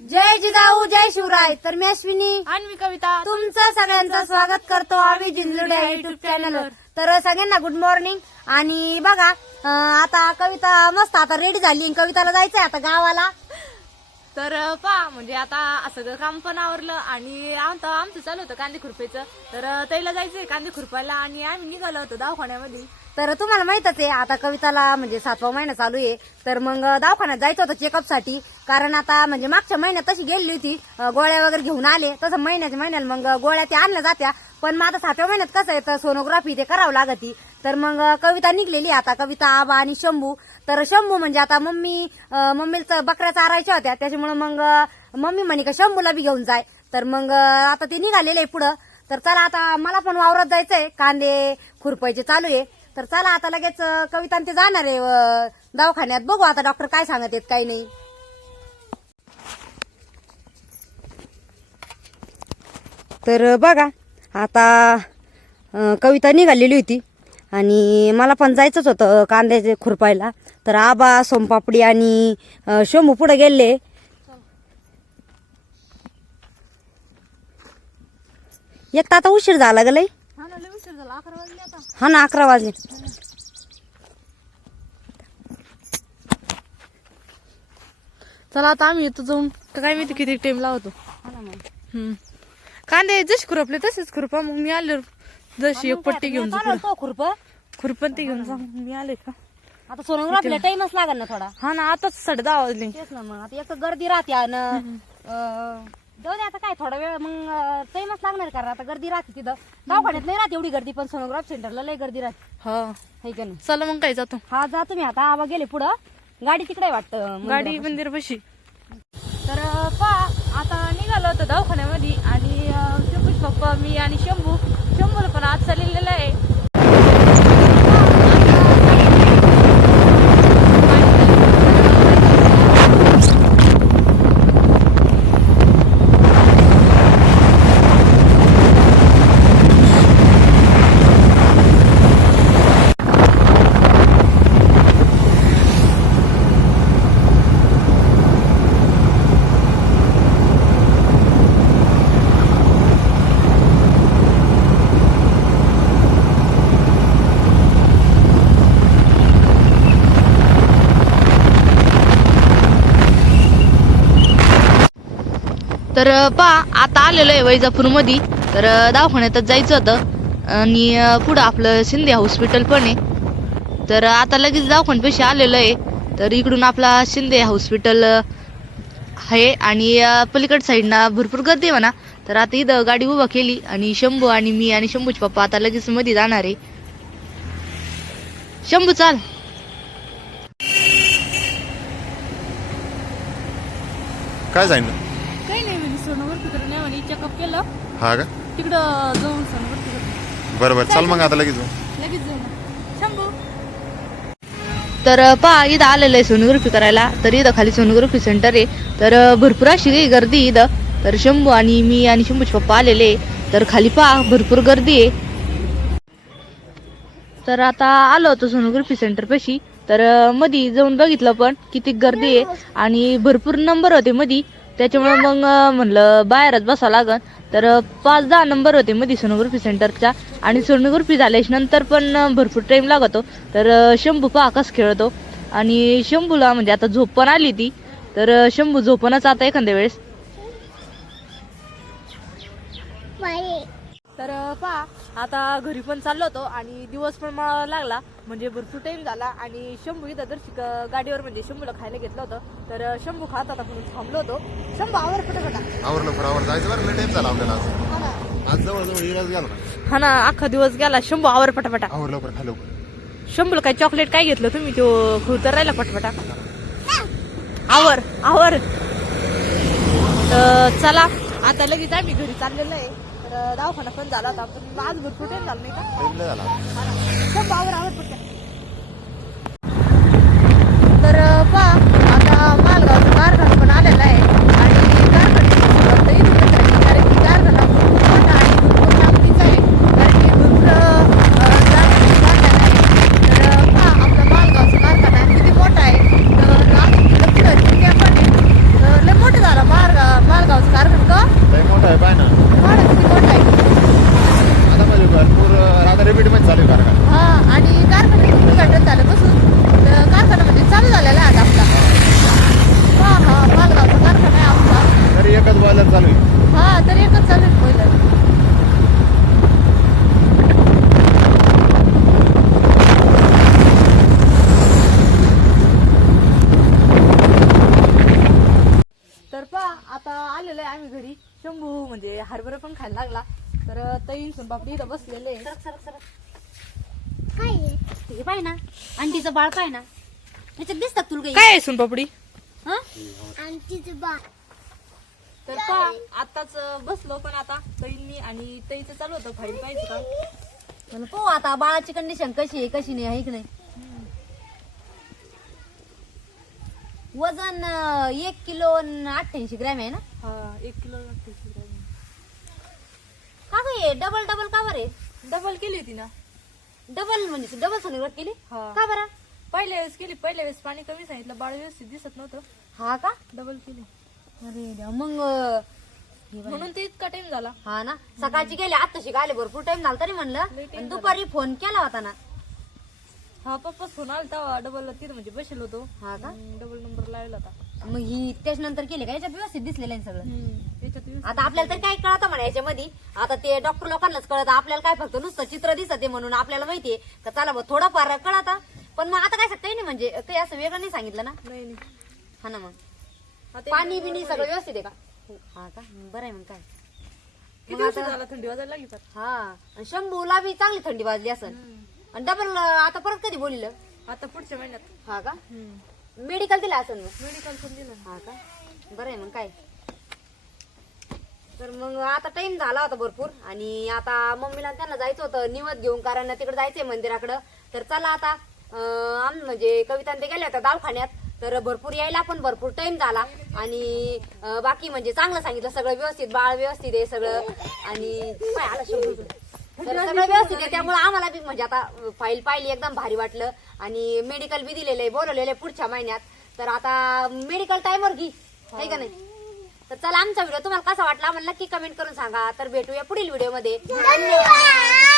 जय जिजाऊ जय शिवराय. तर मी अश्विनी. आणि मी कविता. तुमचं सगळ्यांचं स्वागत करतो आम्ही जिंजुड्या युट्यूब चॅनलवर तर सगळ्यांना गुड मॉर्निंग आणि बघा अं, आता कविता मस्त आता रेडी झाली आणि कविताला जायचंय आता गावाला. तर पा म्हणजे आता सगळं काम पण आवरलं आणि आमचं आमचं चालू होतं कांदे खुरपायचं तर त्याला जायचंय कांदे खुरपायला आणि आम्ही निघालो होतो दवाखान्यामध्ये. तर तुम्हाला माहितच आहे आता कविताला म्हणजे सातवा महिना चालू आहे तर मग दवाखान्यात जायचं होतं चेकअपसाठी कारण आता म्हणजे मागच्या महिन्यात तशी गेली होती गोळ्या वगैरे घेऊन आले. तसं महिन्याच्या महिन्याला मग गोळ्या त्या आणल्या जात्या. पण मग आता सातव्या महिन्यात कसं आहे तर सोनोग्राफी ते करावं लागती. तर मग कविता निघलेली आता कविता आबा आणि शंभू. तर शंभू म्हणजे आता मम्मी अं, मम्मीचं बकऱ्या चारायच्या होत्या. त्याच्यामुळे मग मम्मी म्हणे का शंभूला बी घेऊन जाय. तर मग आता ते निघालेले आहे पुढं. तर चला आता मला पण वावरात जायचंय. कांदे खुरपायचे चालू आहे. तर चला आता लगेच कविता आणि ते जाणार आहे दवाखान्यात. बघू आता डॉक्टर काय सांगत आहेत काही नाही. तर बघा आता कविता निघालेली होती. आणि मला पण जायचंच होतं कांद्याचे खुरपायला. तर आबा सोमपापडी आणि शंभू पुढे गेले. एक तर आता उशीर झाला ग हा ना अकरा वाजले हा ना चला आता आम्ही येतो जाऊन तर काय माहिती किती टाइम लावतो. कांदे जसे खुरपले तसेच खुरपा. मग मी आले जशी एक पट्टी घेऊन. खुरप. खुरपण ते घेऊन जा. मी आले का? आता सोनोग्राफीला टाइमच लागेल ना थोडा. हा ना आताच साडे दहा वाजले. तेच ना मग. आता एक गर्दी राहते अं, जाऊ दे आता काय थोडा वेळ मग टाइमच लागणार कारण आता गर्दी राहते तिथं. दवाखान्यात नाही राहते एवढी गर्दी पण सोनोग्राफ सेंटरला लय गर्दी राहते. हा. है का नाही? चला मग काय जातो. हा जा तुम्ही आता आबा गेले पुढं. गाडी तिकडे वाटतं गाडी मंदिर पशी तर पा आता निघालो होतो दवाखान्यामध्ये आणि अं, पप्पा मी आणि शंभू. शंभूला पण आज चाललेलं आहे. तर पा आता आलेलो आहे वैजापूरमध्ये. तर दवाखान्यातच जायचं होतं. आणि पुढं आपलं शिंदे हॉस्पिटल पण आहे. तर आता लगेच दवाखान्यापाशी आलेलो आहे. तर इकडून आपला शिंदे हॉस्पिटल आहे. आणि पलीकड साईडना भरपूर गर्दी आहे म्हणा. तर आता इथं गाडी उभा केली. आणि शंभू आणि मी आणि शंभूचे पप्पा आता लगेच मध्ये जाणार आहे. शंभू चाल. काय सांगितलं काही नाही म्हणजे सोनोग्राफी करून या म्हणे चेकअप केलं. हा का? तिकडं जाऊन बरं बरं चल मग आता लगेच जाऊ. लगेच जाऊ ना शंभू. तर पहा इथं आलेलं आहे सोनोग्राफी करायला. तर इथं खाली सोनोग्राफी सेंटर आहे. तर भरपूर अशी काही गर्दी आहे इथं. तर शंभू आणि मी आणि शंभूचे पप्पा आलेले आहे. तर खाली पहा भरपूर गर्दी आहे. तर आता आलो होतो सोनोग्राफी सेंटर पाशी. तर मधी जाऊन बघितलं पण किती गर्दी आहे. आणि भरपूर नंबर होते मधी. त्याच्यामुळे मग म्हणलं बाहेरच बसावं लागन. तर पाच दहा नंबर होते मध्ये सोनोग्राफी सेंटरच्या. आणि सोनोग्राफी झाल्याच्यानंतर पण भरपूर टाइम लागतो. तर शंभू पहा कस खेळतो. आणि शंभूला म्हणजे आता झोप पण आली ती तर शंभू झोपणच आता एखाद्या वेळेस. तर पहा आता घरी पण चाललो होतो आणि दिवस पण मला लागला. म्हणजे भरपूर टाइम झाला आणि शंभू इथं दर्शिक गाडीवर म्हणजे शंभूला खायला घेतलं होतं. तर शंभू खात होता म्हणून थांबलो होतो. शंभू आवर पटापटा आवरलं बरं आवर जायचं बरं टाइम झाला आपल्याला आज. आज जवळ जवळ इराज गेला ना हा ना अख्खा दिवस गेला. शंभू आवर पटापटा. आवर लवकर खा लवकर. शंभूला काय चॉकलेट काय घेतलं तुम्ही? तो खुरतर राहिला पटपटा. आवर आवर. तर चला. आता लगेच आम्ही घरी चाललेलो आहे. तर दवाखाना पण झाला होता. पण आज भरपूर टाइम झाला नाही का? झाला. आवर आवर पटकन तर पा आता मालगावचं कारखाना पण आलेला आहे आणि कारखान्याची सुरुवात तर इथूनच झाली कारण की कारखाना भरपूर मोठा आणि भरपूर लांबीचा आहे कारण की भरपूर अं, जागेची कारखाना आहे तर पहा आपला मालगावचा कारखाना किती मोठा आहे तर अजून तिथं पुढं चिमण्या पण आहे तर लय मोठं झाला मार्ग पहिल्याच चालू आहे. हा तर एकच चालू आहे पहिलं. तर पा आता आलेलो आहे आम्ही घरी. शंभू म्हणजे हरभरा पण खायला लागला. तर तैन सोनपापडी इथं बसलेले आहे. सरक सरक सरक. काय आहे? हे पाय ना अंडीचं बाळ पाय ना. याच्यात दिसतात तुला काही? काय आहे सोनपापडी हा? तर पा आताच बसलो पण आता तैंनी आणि तैचं चालू होतं फाईल पाहिजे का? म्हणलं, पाहू आता बाळाची कंडिशन कशी आहे कशी नाही आहे की नाही? वजन अं, एक किलो अठ्ठ्याऐंशी ग्रॅम आहे ना? हा एक किलो का डबल डबल का बरे डबल केली होती ना. डबल म्हणजे डबल सोनोग्राफी केली? हा. का बरं? पहिल्या वेळेस केली पहिल्या वेळेस पाणी कमी सांगितलं बाळ व्यवस्थित दिसत नव्हतं. हा का? डबल केली. अरे देवा, मग अं, हे. म्हणून ते इतका टाइम झाला. हा ना? सकाळची गेले आत्ताशी आले भरपूर टाइम झाला तरी म्हणलं. आणि दुपारी फोन केला होता ना. हा पप्पा फोन आला तेव्हा डबल तिथं म्हणजे बसेल होतो. हा का? डबल नंबर लावला होता. मग ही त्याच्यानंतर केले का? याच्यात व्यवस्थित दिसलेलं आहे सगळं? आता आपल्याला तरी काय कळतं म्हणा याच्यामध्ये? आता ते डॉक्टर लोकांनाच कळतं. आपल्याला काय फक्त नुसतं चित्र दिसत आहे म्हणून आपल्याला माहितीये का चला बा थोडंफार कळता. पण मग आता काय काही नाही म्हणजे काही असं वेगळं नाही सांगितलं ना? नाही नाही. हा ना मग. पाणी बिणी सगळं व्यवस्थित आहे का? हा का? बरं आहे मग काय. झाला थंडी वाजायला लागली हा. आणि शंभूला बी चांगली थंडी वाजली असेल. आणि डबल आता परत कधी बोलिलं? आता पुढच्या महिन्यात. हा का? मेडिकल दिलं असेल मग. मेडिकल पण दिलं. हा का? बरं आहे मग काय. तर मग आता टाइम झाला होता भरपूर. आणि आता मम्मीला त्यांना जायचं होतं. निवत घेऊन कारण तिकडे जायचंय मंदिराकडं. तर चला आता अं, आम म्हणजे कविता ते गेल्या होत्या दवाखान्यात. तर भरपूर यायला पण भरपूर टाइम झाला. आणि बाकी म्हणजे चांगलं सांगितलं. सगळं व्यवस्थित बाळ व्यवस्थित आहे सगळं. आणि काय आलं शंभूचं? तर सगळं व्यवस्थित आहे. त्यामुळे आम्हाला बी म्हणजे आता फाईल पाहिली एकदम भारी वाटलं. आणि मेडिकल बी दिलेलं आहे बोलवलेलं आहे पुढच्या महिन्यात. तर आता मेडिकल टाइमवर घे. आहे का नाही? तर चला आमचा व्हिडिओ तुम्हाला कसा वाटला? आम्हाला नक्की कमेंट करून सांगा. तर भेटूया पुढील व्हिडिओमध्ये धन्यवाद.